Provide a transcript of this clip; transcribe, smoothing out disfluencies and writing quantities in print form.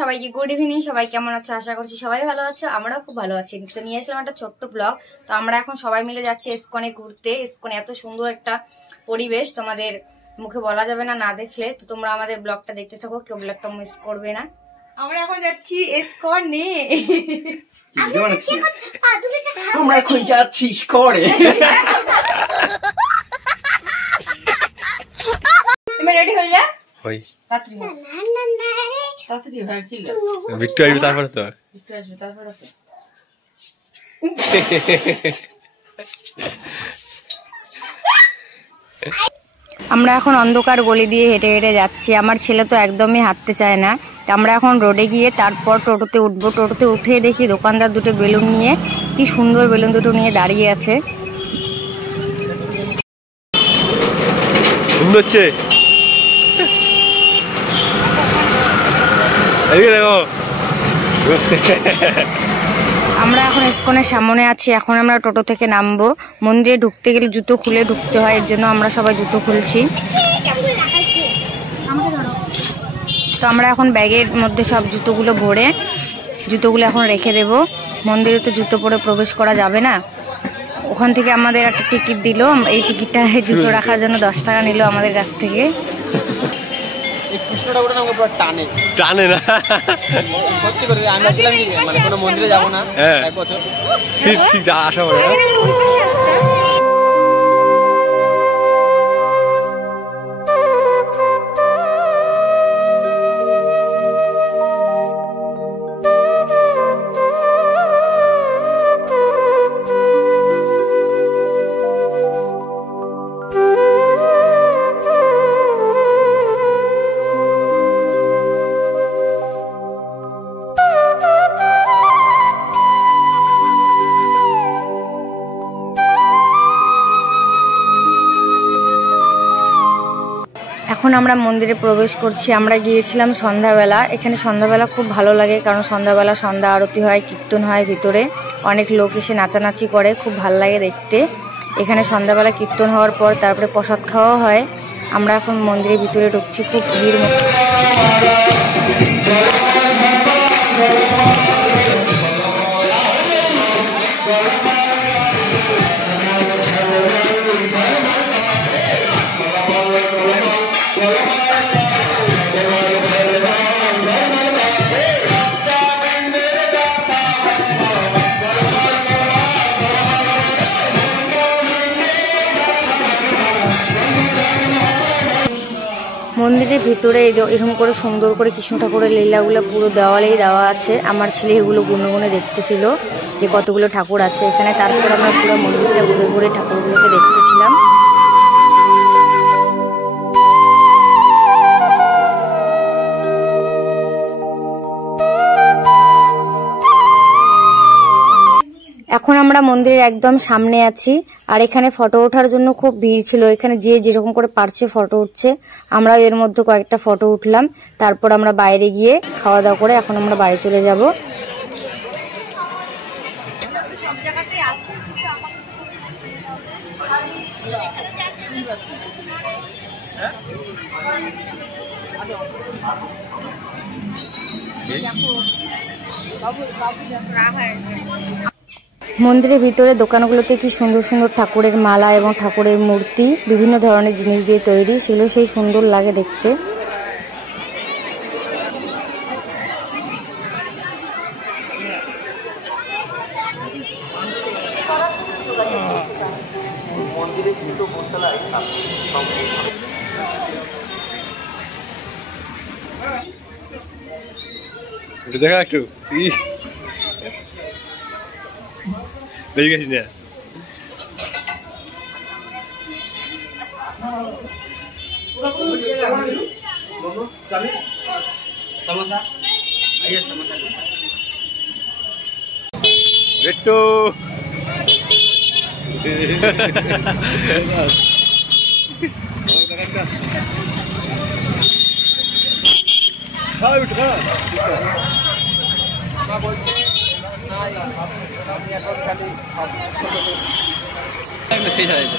সবাইকে good evening. সবাই কেমন আছো? আশা করছি সবাই ভালো আছো, আমরাও খুব ভালো আছি। তো নিয়ে আসলাম একটা ছোট্ট ব্লগ। তো আমরা এখন সবাই মিলে যাচ্ছি ইসকনে ঘুরতে। ইসকনে এত সুন্দর একটা পরিবেশ, তোমাদের মুখে বলা যাবে না না দেখলে। তো তোমরা আমাদের ব্লগটা দেখতে থাকো, কেউ ব্লগটা মিস করবে না। আমরা এখন যাচ্ছি ইসকনে। আমরা এখন যাচ্ছি ইসকনে। তুমি রেডি হয়ে যা। হই তাড়াতাড়ি হয় কি বিট্টু আসবে তারপরে তো বিট্টু আসবে তারপরে তো। আমরা এখন অন্ধকার গলি দিয়ে হেঁটে হেঁটে যাচ্ছি। আমার ছেলে তো একদমই হাঁটতে চায় না। আমরা এখন রোডে গিয়ে তারপর টোটোতে উঠবো। টোটোতে উঠে দেখি দোকানদার দুটো বেলুন নিয়ে, কি সুন্দর বেলুন দুটো নিয়ে দাঁড়িয়ে আছে। হচ্ছে দেখো আমরা এখন ইসকনের সামনে আছি। এখন আমরা টোটো থেকে নামবো। মন্দিরে ঢুকতে গেলে জুতো খুলে ঢুকতে হয়, এর জন্য আমরা সবাই জুতো খুলছি। তো আমরা এখন ব্যাগের মধ্যে সব জুতোগুলো ভরে জুতোগুলো এখন রেখে দেব। মন্দিরে তো জুতো পরে প্রবেশ করা যাবে না। ওখান থেকে আমাদের একটা টিকিট দিল। এই টিকিটটা জুতো রাখার জন্য 10 টাকা নিল আমাদের কাছ থেকে। টানে না সত্যি করে আমরা ছিলাম কি মানে কোনো মন্দিরে যাবো না এক বছর ঠিক আশা করি। এখন আমরা মন্দিরে প্রবেশ করছি। আমরা গিয়েছিলাম সন্ধ্যাবেলা। এখানে সন্ধ্যাবেলা খুব ভালো লাগে, কারণ সন্ধ্যাবেলা সন্ধ্যা আরতি হয়, কীর্তন হয়, ভিতরে অনেক লোক এসে নাচানাচি করে, খুব ভালো লাগে দেখতে। এখানে সন্ধ্যাবেলা কীর্তন হওয়ার পর তারপরে প্রসাদ খাওয়া হয়। আমরা এখন মন্দিরের ভিতরে ঢুকছি, খুব ভিড়। মন্দিরের ভিতরে এরকম করে সুন্দর করে কৃষ্ণ ঠাকুরের লীলাগুলো পুরো দেওয়ালেই দেওয়া আছে। আমার ছেলে এগুলো গুনে গুনে দেখতেছিল যে কতগুলো ঠাকুর আছে এখানে। তারপর আমরা পুরো মন্দিরটা ঘুরে ঘুরে ঠাকুরগুলোকে দেখতেছিলাম। এখন আমরা মন্দিরের একদম সামনে আছি। আর এখানে ফটো ওঠার জন্য খুব ভিড় ছিল। এখানে যে যেরকম করে পারছে ফটো উঠছে। আমরা এর মধ্যে কয়েকটা ফটো উঠলাম। তারপর আমরা বাইরে গিয়ে খাওয়া দাওয়া করে এখন আমরা বাড়ি চলে যাব। মন্দিরের ভিতরে দোকানগুলোতে কি সুন্দর সুন্দর ঠাকুরের মালা এবং ঠাকুরের মূর্তি বিভিন্ন ধরনের জিনিস দিয়ে তৈরি, সেগুলো সেই সুন্দর লাগে দেখতে। দেখা একটু বেরিয়ে গেছি না। বিট্টু শেষ হয়েছে।